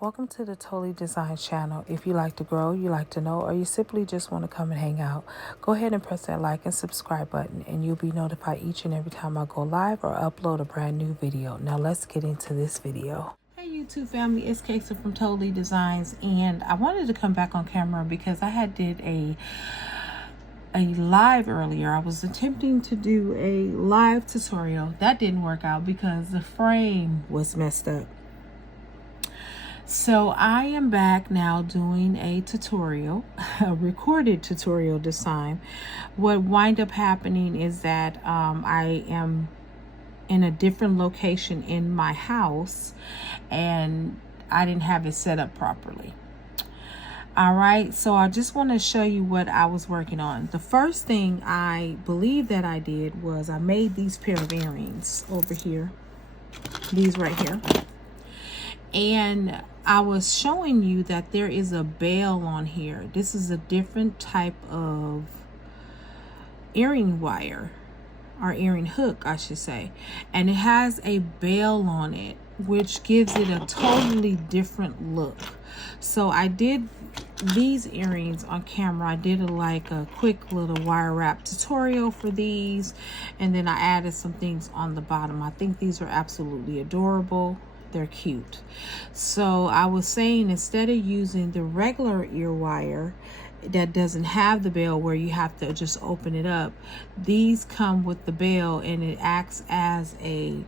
Welcome to the Totally Design channel. If you like to grow, you like to know, or you simply just want to come and hang out, go ahead and press that like and subscribe button and you'll be notified each and every time I go live or upload a brand new video. Now let's get into this video. Hey YouTube family, it's Casey from Totally Designs, and I wanted to come back on camera because I had did a live earlier. I was attempting to do a live tutorial. That didn't work out because the frame was messed up. So I am back now doing a tutorial, a recorded tutorial this time. What wind up happening is that I am in a different location in my house and I didn't have it set up properly. All right, so I just want to show you what I was working on. The first thing I believe that I did was I made these pair of earrings over here, these right here. And I was showing you that there is a bail on here. This is a different type of earring wire, or earring hook, I should say. And it has a bail on it, which gives it a totally different look. So I did these earrings on camera. I did a quick little wire wrap tutorial for these. And then I added some things on the bottom. I think these are absolutely adorable. They're cute. So I was saying, instead of using the regular ear wire that doesn't have the bail where you have to just open it up, these come with the bail and it acts as a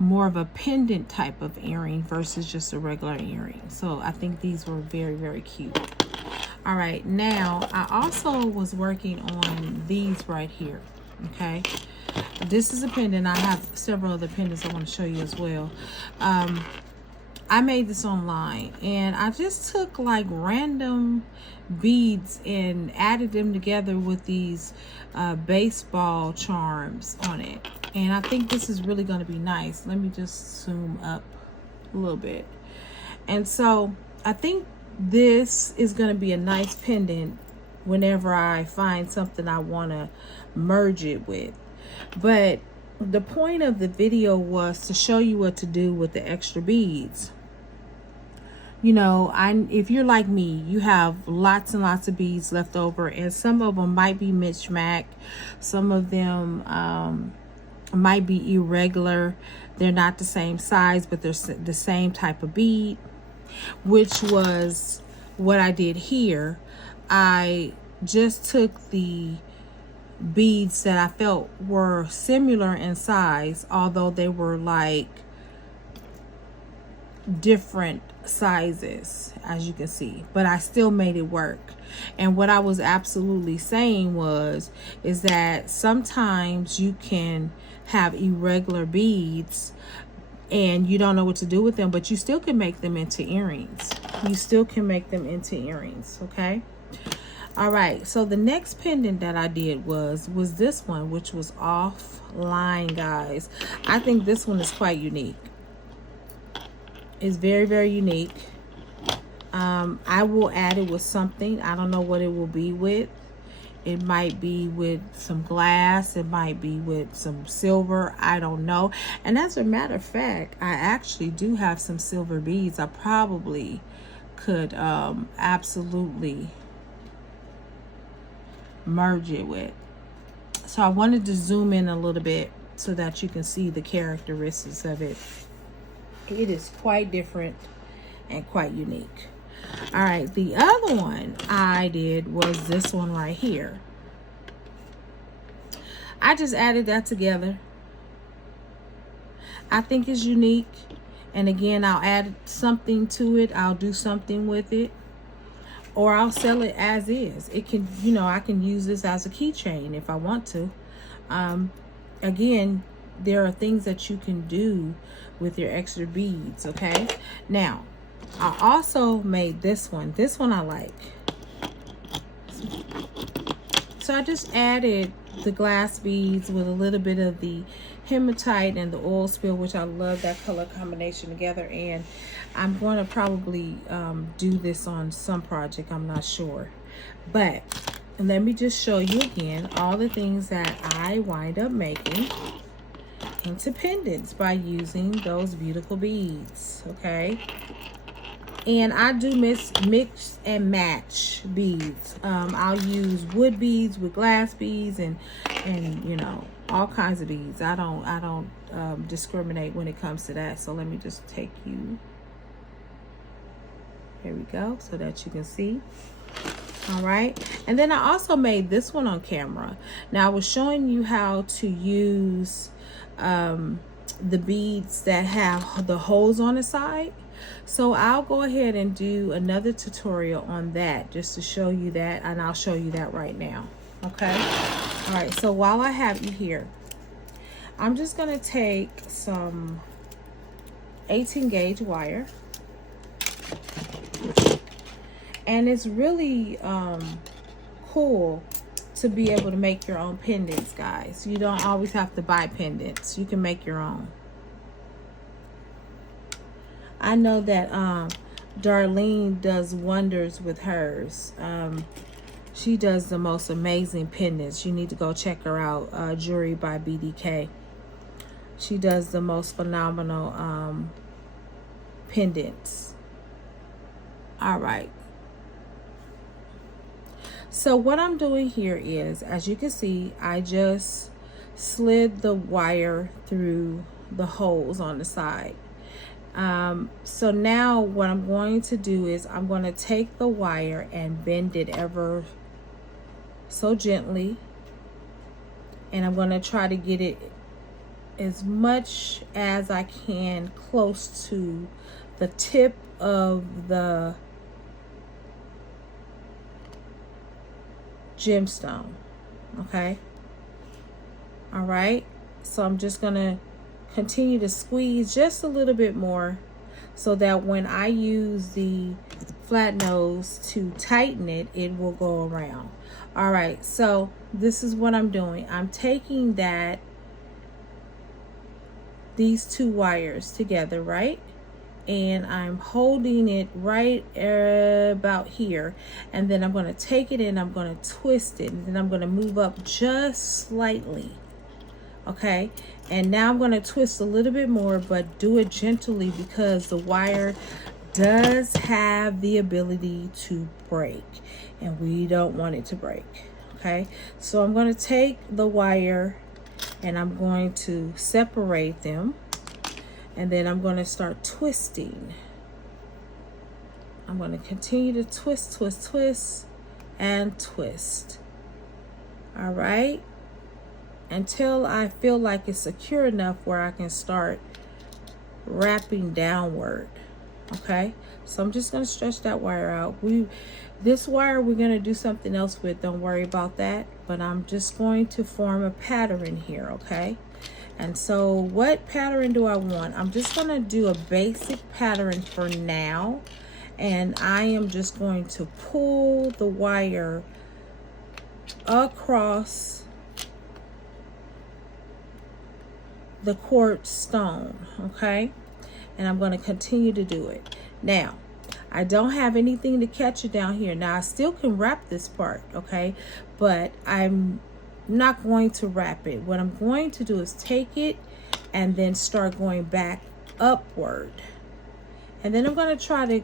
more of a pendant type of earring versus just a regular earring. So I think these were very, very cute. All right, now I also was working on these right here. Okay, this is a pendant. I have several other pendants I want to show you as well. I made this online and I just took like random beads and added them together with these baseball charms on it, and I think this is really going to be nice. Let me just zoom up a little bit. And so I think this is going to be a nice pendant whenever I find something I want to merge it with. But the point of the video was to show you what to do with the extra beads. You know, if you're like me, you have lots and lots of beads left over, and some of them might be mismatched. Some of them might be irregular. They're not the same size, but they're the same type of bead, which was what I did here. I just took the beads that I felt were similar in size, although they were like different sizes, as you can see, but I still made it work. And what I was absolutely saying is that sometimes you can have irregular beads and you don't know what to do with them, but you still can make them into earrings. You still can make them into earrings. Okay. All right, so the next pendant that I did was this one, which was offline, guys. I think this one is quite unique. It's very, very unique. I will add it with something. I don't know what it will be with. It might be with some glass. It might be with some silver. I don't know. And as a matter of fact, I actually do have some silver beads. I probably could absolutely merge it with. So I wanted to zoom in a little bit so that you can see the characteristics of it. It is quite different and quite unique. All right, the other one I did was this one right here. I just added that together. I think it's unique, and again, I'll add something to it. I'll do something with it, or I'll sell it as is. It can, you know, I can use this as a keychain if I want to. Again, there are things that you can do with your extra beads. Okay, now I also made this one. This one I like. So I just added the glass beads with a little bit of the hematite and the oil spill, which I love that color combination together. And I'm going to probably do this on some project, I'm not sure. But let me just show you again all the things that I wind up making. into pendants by using those beautiful beads, okay? And I do mix and match beads. I'll use wood beads with glass beads and you know, all kinds of beads. I don't discriminate when it comes to that. So let me just take you. Here we go, so that you can see. All right, and then I also made this one on camera. Now I was showing you how to use the beads that have the holes on the side. So I'll go ahead and do another tutorial on that just to show you that, and I'll show you that right now. Okay. All right, so while I have you here, I'm just gonna take some 18 gauge wire, and it's really cool to be able to make your own pendants, guys. You don't always have to buy pendants. You can make your own. I know that Darlene does wonders with hers. She does the most amazing pendants. You need to go check her out, Jewelry by BDK. She does the most phenomenal pendants. All right. So what I'm doing here is, as you can see, I just slid the wire through the holes on the side. So now what I'm going to do is I'm going to take the wire and bend it ever so gently, and I'm going to try to get it as much as I can close to the tip of the gemstone. Okay. All right, so I'm just gonna continue to squeeze just a little bit more so that when I use the flat nose to tighten it, it will go around. All right, so this is what I'm doing. I'm taking these two wires together, right? And I'm holding it right about here, and then I'm going to take it and I'm going to twist it, and then I'm going to move up just slightly. Okay, and now I'm going to twist a little bit more, but do it gently because the wire does have the ability to break, and we don't want it to break. Okay, so I'm going to take the wire and I'm going to separate them, and then I'm going to start twisting. I'm going to continue to twist, twist, twist, and twist. All right, until I feel like it's secure enough where I can start wrapping downward. Okay, so I'm just going to stretch that wire out. This wire we're going to do something else with, don't worry about that, but I'm just going to form a pattern here. Okay, and so what pattern do I want? I'm just going to do a basic pattern for now, and I am just going to pull the wire across the quartz stone. Okay, and I'm going to continue to do it. Now I don't have anything to catch it down here. Now I still can wrap this part, okay, but I'm not going to wrap it. What I'm going to do is take it and then start going back upward, and then I'm going to try to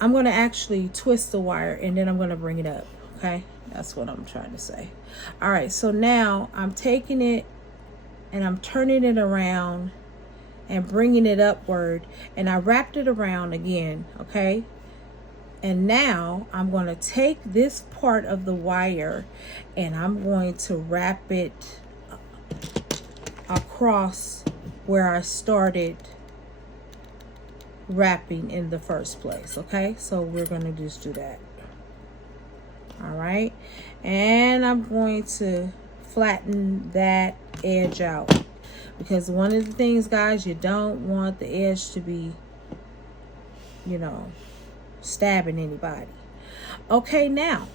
I'm going to actually twist the wire, and then I'm going to bring it up. Okay, that's what I'm trying to say. All right, so now I'm taking it and I'm turning it around and bringing it upward, and I wrapped it around again. Okay, and now I'm going to take this part of the wire and I'm going to wrap it across where I started wrapping in the first place. Okay, so we're going to just do that. All right, and I'm going to flatten that edge out, because one of the things, guys, you don't want the edge to be, you know, stabbing anybody. Okay, now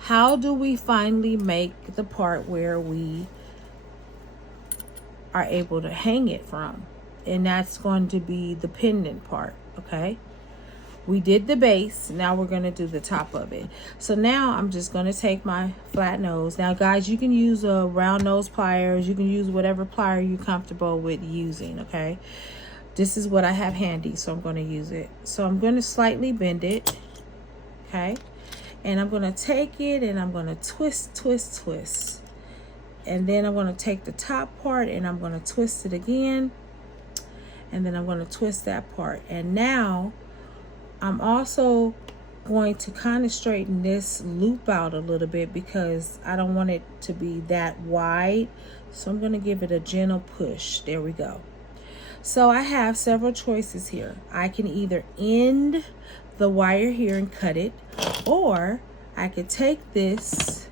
how do we finally make the part where we are able to hang it from? And that's going to be the pendant part. Okay, We did the base. Now we're going to do the top of it. So now I'm just going to take my flat nose. Now guys, you can use a round nose pliers. You can use whatever plier you're comfortable with using, okay? This is what I have handy, so I'm going to use it. So I'm going to slightly bend it, okay? And I'm going to take it and I'm going to twist, twist, twist. And then I'm going to take the top part and I'm going to twist it again. And then I'm going to twist that part. And now I'm also going to kind of straighten this loop out a little bit because I don't want it to be that wide. So I'm going to give it a gentle push. There we go. So I have several choices here. I can either end the wire here and cut it, or I could take this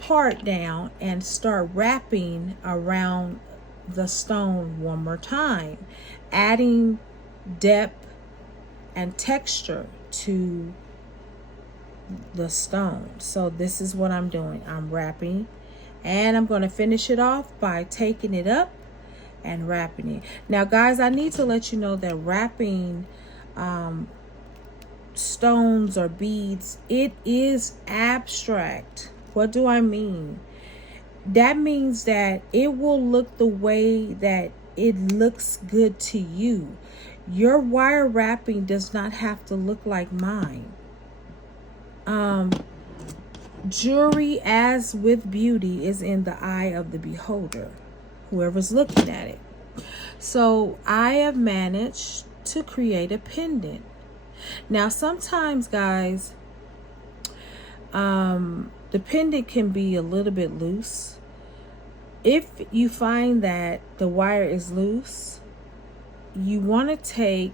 part down and start wrapping around the stone one more time, adding depth and texture to the stone. So this is what I'm doing. I'm wrapping, and I'm going to finish it off by taking it up and wrapping it. Now guys, I need to let you know that wrapping stones or beads, it is abstract. What do I mean? That means that it will look the way that it looks good to you. Your wire wrapping does not have to look like mine. Jewelry, as with beauty, is in the eye of the beholder, whoever's looking at it. So I have managed to create a pendant. Now sometimes guys, the pendant can be a little bit loose. If you find that the wire is loose, you want to take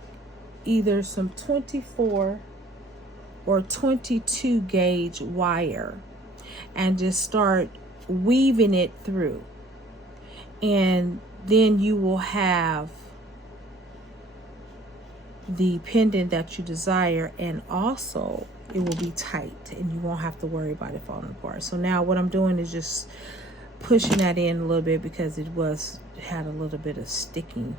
either some 24 or 22 gauge wire and just start weaving it through. And then you will have the pendant that you desire, and also it will be tight and you won't have to worry about it falling apart. So now what I'm doing is just pushing that in a little bit because it had a little bit of sticking.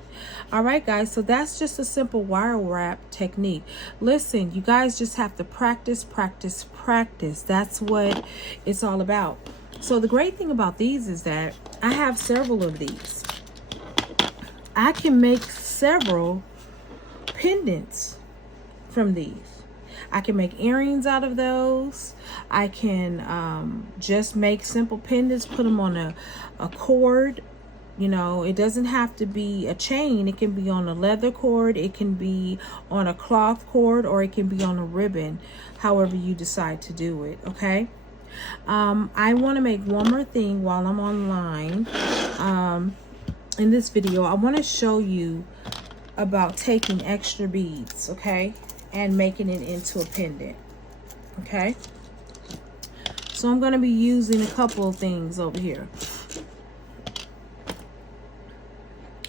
All right guys, so that's just a simple wire wrap technique. Listen, you guys just have to practice, practice, practice. That's what it's all about. So the great thing about these is that I have several of these. I can make several pendants from these. I can make earrings out of those. I can just make simple pendants, put them on a cord. You know, it doesn't have to be a chain. It can be on a leather cord. It can be on a cloth cord, or it can be on a ribbon, however you decide to do it, okay? I want to make one more thing while I'm online. In this video, I want to show you about taking extra beads, okay, and making it into a pendant, okay? So I'm going to be using a couple of things over here.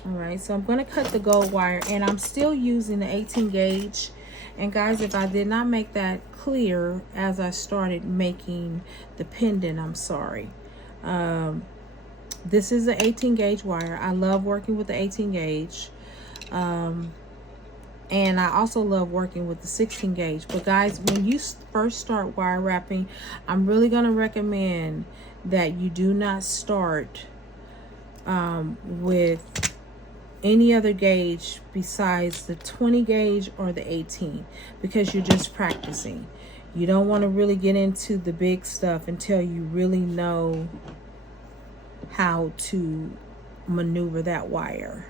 All right, so I'm going to cut the gold wire, and I'm still using the 18 gauge. And guys, if I did not make that clear as I started making the pendant, I'm sorry. This is the 18 gauge wire. I love working with the 18 gauge. And I also love working with the 16 gauge. But guys, when you first start wire wrapping, I'm really going to recommend that you do not start with any other gauge besides the 20 gauge or the 18, because you're just practicing. You don't want to really get into the big stuff until you really know how to maneuver that wire.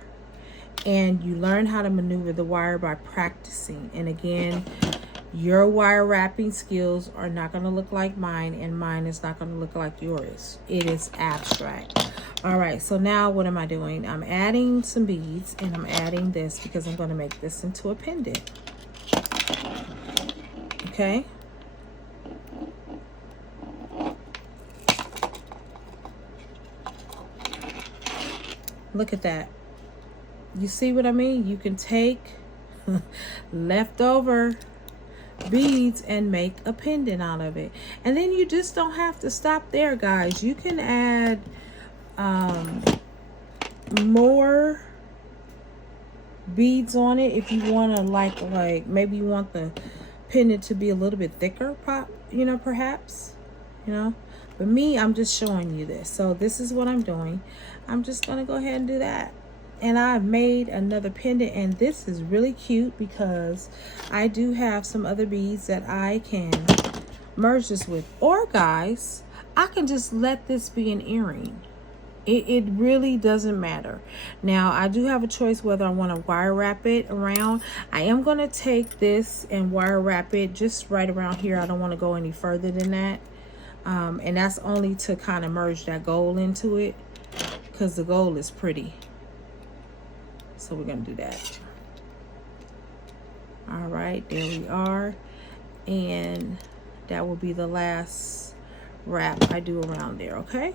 And you learn how to maneuver the wire by practicing. And again, your wire wrapping skills are not going to look like mine, and mine is not going to look like yours. It is abstract. All right, so now what am I doing? I'm adding some beads, and I'm adding this because I'm going to make this into a pendant. Okay. Look at that. You see what I mean? You can take leftover beads and make a pendant out of it. And then you just don't have to stop there, guys. You can add more beads on it. If you want to like maybe you want the pendant to be a little bit thicker, perhaps, but me, I'm just showing you this. So this is what I'm doing. I'm just going to go ahead and do that. And I've made another pendant, and this is really cute because I do have some other beads that I can merge this with. Or guys, I can just let this be an earring. It really doesn't matter. Now, I do have a choice whether I want to wire wrap it around. I am going to take this and wire wrap it just right around here. I don't want to go any further than that. And that's only to kind of merge that gold into it because the gold is pretty. So we're going to do that. All right, there we are. And that will be the last wrap I do around there, okay?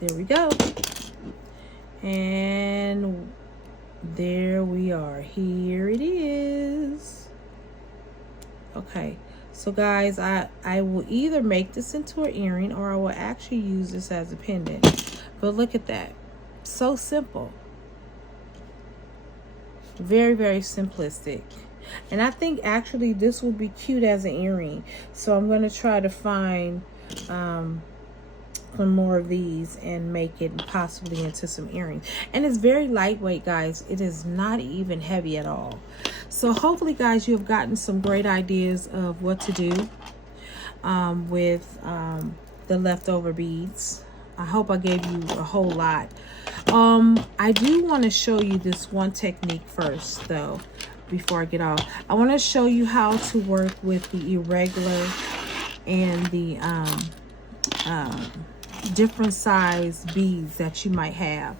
There we go. And there we are. Here it is. Okay. So guys, I will either make this into an earring or I will actually use this as a pendant. But look at that. So simple. Very, very simplistic. And I think actually this will be cute as an earring. So I'm going to try to find some more of these and make it possibly into some earrings. And it's very lightweight, guys. It is not even heavy at all. So hopefully, guys, you have gotten some great ideas of what to do with the leftover beads. I hope I gave you a whole lot. I do want to show you this one technique first, though, before I get off. I want to show you how to work with the irregular and the different size beads that you might have.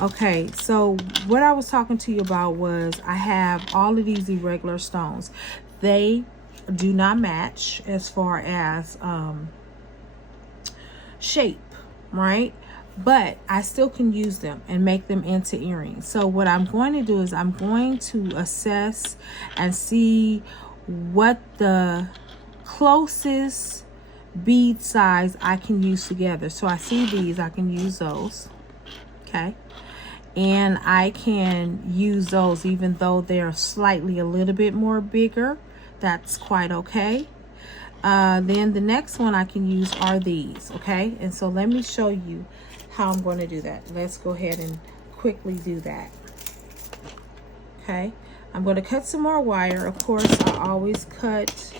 Okay, so what I was talking to you about was I have all of these irregular stones. They do not match as far as shape, right? But I still can use them and make them into earrings. So what I'm going to do is I'm going to assess and see what the closest bead size I can use together. So I see these, I can use those, okay, and I can use those even though they're slightly a little bit more bigger. That's quite okay. Then the next one I can use are these, okay? And so let me show you how I'm going to do that. Let's go ahead and quickly do that. Okay, I'm going to cut some more wire. Of course, I always cut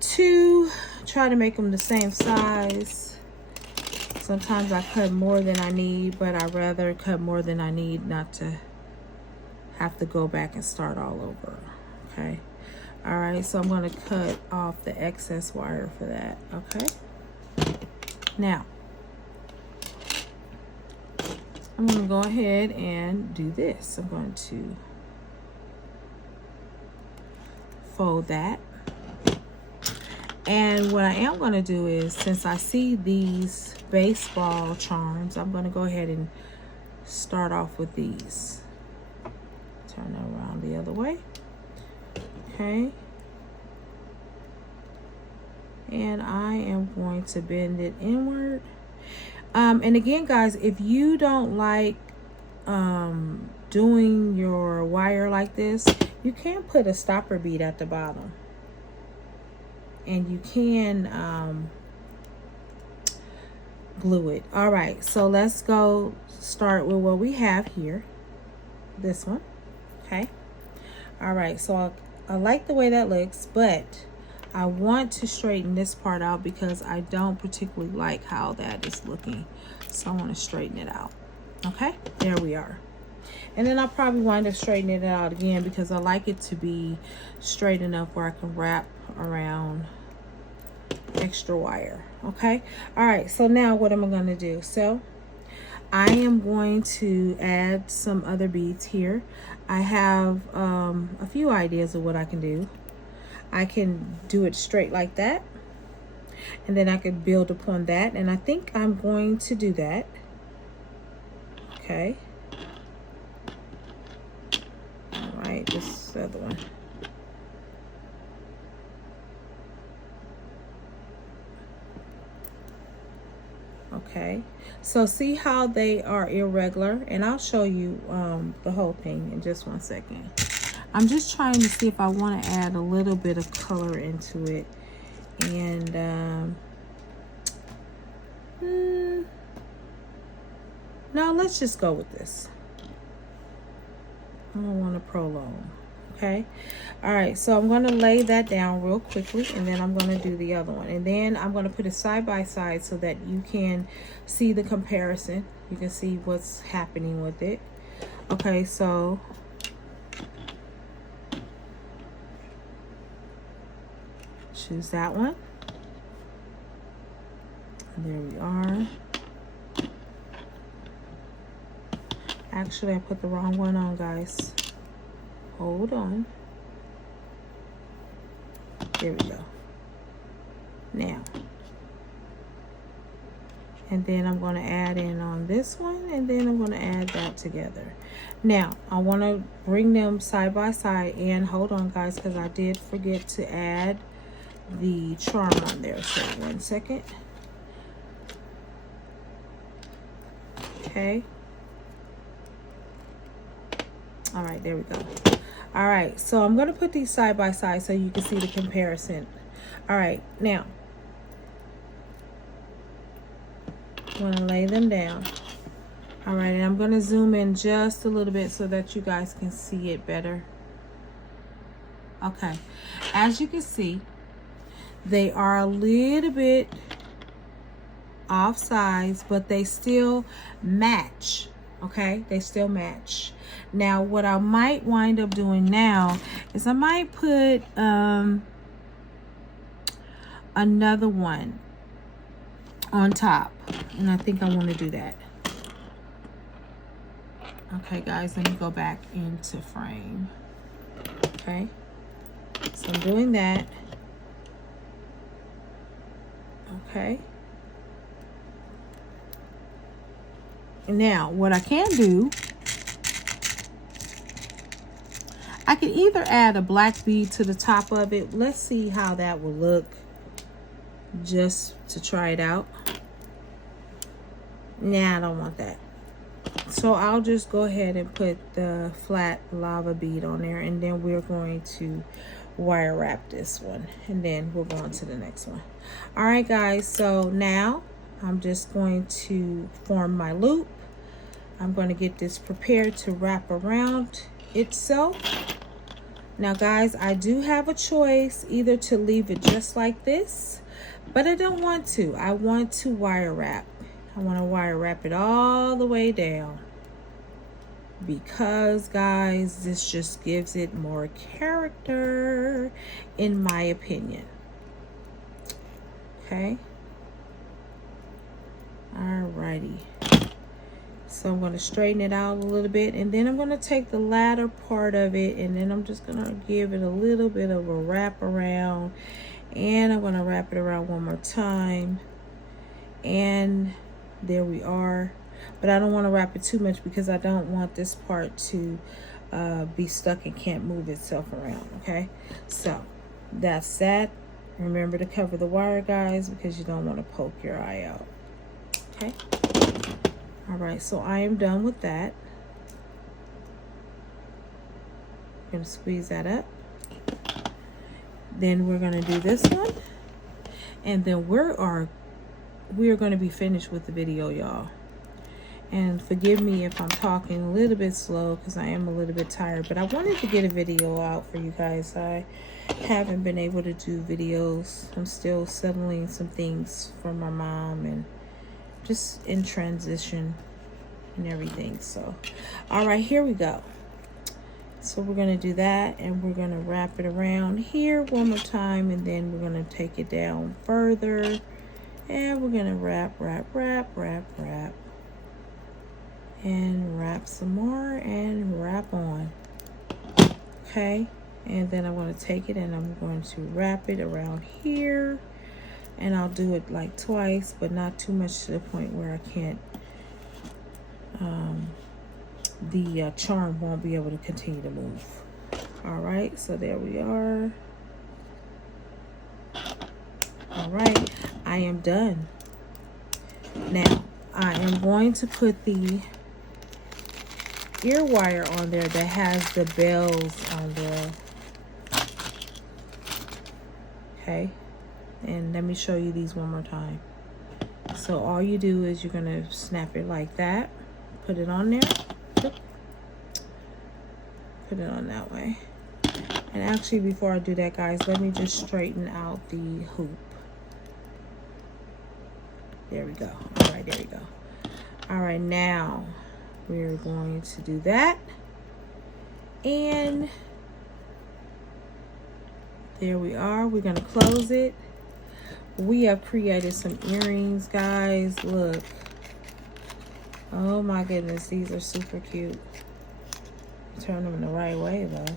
two, try to make them the same size. Sometimes I cut more than I need, but I rather cut more than I need not to have to go back and start all over. Okay, all right, so I'm going to cut off the excess wire for that. Okay, now I'm going to go ahead and do this. I'm going to fold that. And what I am going to do is, since I see these baseball charms, I'm going to go ahead and start off with these. Turn that around the other way. Okay. And I am going to bend it inward. And again, guys, if you don't like doing your wire like this, you can put a stopper bead at the bottom. And you can glue it. All right, so let's go start with what we have here. This one, okay. All right, so I like the way that looks, but I want to straighten this part out because I don't particularly like how that is looking. So I want to straighten it out. Okay, there we are. And then I'll probably wind up straightening it out again because I like it to be straight enough where I can wrap around extra wire. Okay, all right, so now what am I going to do? So I am going to add some other beads here. I have a few ideas of what I can do. I can do it straight like that, and then I could build upon that, and I think I'm going to do that. Okay, all right, this other one. Okay, so see how they are irregular, and I'll show you the whole thing in just 1 second. I'm just trying to see if I want to add a little bit of color into it, and no, let's just go with this. I don't want to prolong. Okay, all right, so I'm going to lay that down real quickly, and then I'm going to do the other one, and then I'm going to put it side by side so that you can see the comparison. You can see what's happening with it. Okay, so choose that one. There we are. Actually, I put the wrong one on, guys. Hold on. There we go. Now, and then I'm going to add in on this one, and then I'm going to add that together. Now, I want to bring them side by side, and hold on, guys, because I did forget to add the charm on there. So 1 second. Okay. All right, there we go. All right, so I'm going to put these side by side so you can see the comparison. All right, now I'm going to lay them down. All right, and I'm going to zoom in just a little bit so that you guys can see it better. Okay, as you can see, they are a little bit off size, but they still match. Okay, they still match. Now, what I might wind up doing now is I might put another one on top, and I think I want to do that. Okay, guys, let me go back into frame. Okay, so I'm doing that. Okay. Now, what I can do, I can either add a black bead to the top of it. Let's see how that will look, just to try it out. Nah, I don't want that. So I'll just go ahead and put the flat lava bead on there, and then we're going to wire wrap this one, and then we'll go on to the next one. All right, guys, so now I'm just going to form my loop. I'm going to get this prepared to wrap around itself. Now, guys, I do have a choice either to leave it just like this, but I don't want to. I want to wire wrap. I want to wire wrap it all the way down because, guys, this just gives it more character, in my opinion. Okay. Alrighty. So I'm going to straighten it out a little bit, and then I'm going to take the latter part of it, and then I'm just going to give it a little bit of a wrap around, and I'm going to wrap it around one more time, and there we are. But I don't want to wrap it too much because I don't want this part to be stuck and can't move itself around. Okay, so that's that. Remember to cover the wire, guys, because you don't want to poke your eye out. Okay. All right, so I am done with that. I'm going to squeeze that up. Then we're going to do this one, and then we're going to be finished with the video, y'all. And forgive me if I'm talking a little bit slow because I am a little bit tired, but I wanted to get a video out for you guys. I haven't been able to do videos. I'm still settling some things for my mom and just in transition and everything. So, all right, here we go. So we're going to do that, and we're going to wrap it around here one more time, and then we're going to take it down further, and we're going to wrap, and wrap some more, and wrap on. Okay, and then I'm going to take it and I'm going to wrap it around here, and I'll do it like twice, but not too much to the point where I can't the charm won't be able to continue to move. All right, so there we are. All right, I am done. Now I am going to put the ear wire on there that has the bells on there. Okay, and let me show you these one more time. So all you do is you're gonna snap it like that, put it on there, put it on that way. And actually, before I do that, guys, let me just straighten out the hoop. There we go. All right, there we go. All right, now we're going to do that. And there we are. We're going to close it. We have created some earrings, guys. Look. Oh my goodness, these are super cute. Turn them the right way though.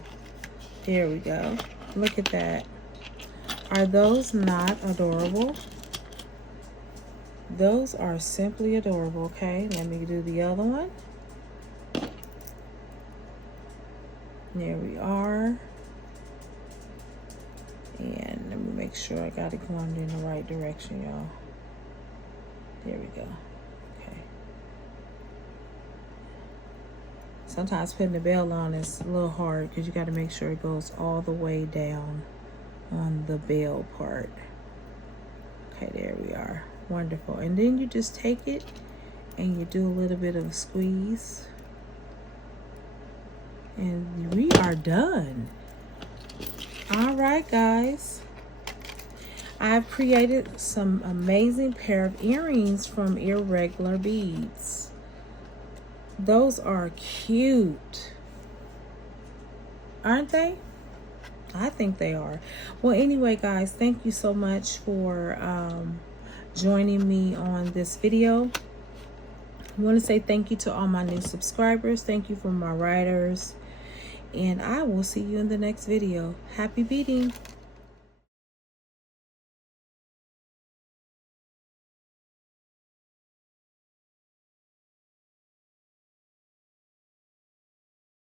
There we go. Look at that. Are those not adorable? Those are simply adorable. Okay, let me do the other one. There we are. And let me make sure I got it going in the right direction, y'all. There we go. Okay. Sometimes putting the bell on is a little hard because you got to make sure it goes all the way down on the bell part. Okay, there we are. Wonderful. And then you just take it and you do a little bit of a squeeze. And we are done. All right, guys. I've created some amazing pair of earrings from irregular beads. Those are cute, aren't they? I think they are. Well, anyway, guys, thank you so much for joining me on this video. I want to say thank you to all my new subscribers. Thank you for my writers. And I will see you in the next video. Happy beading.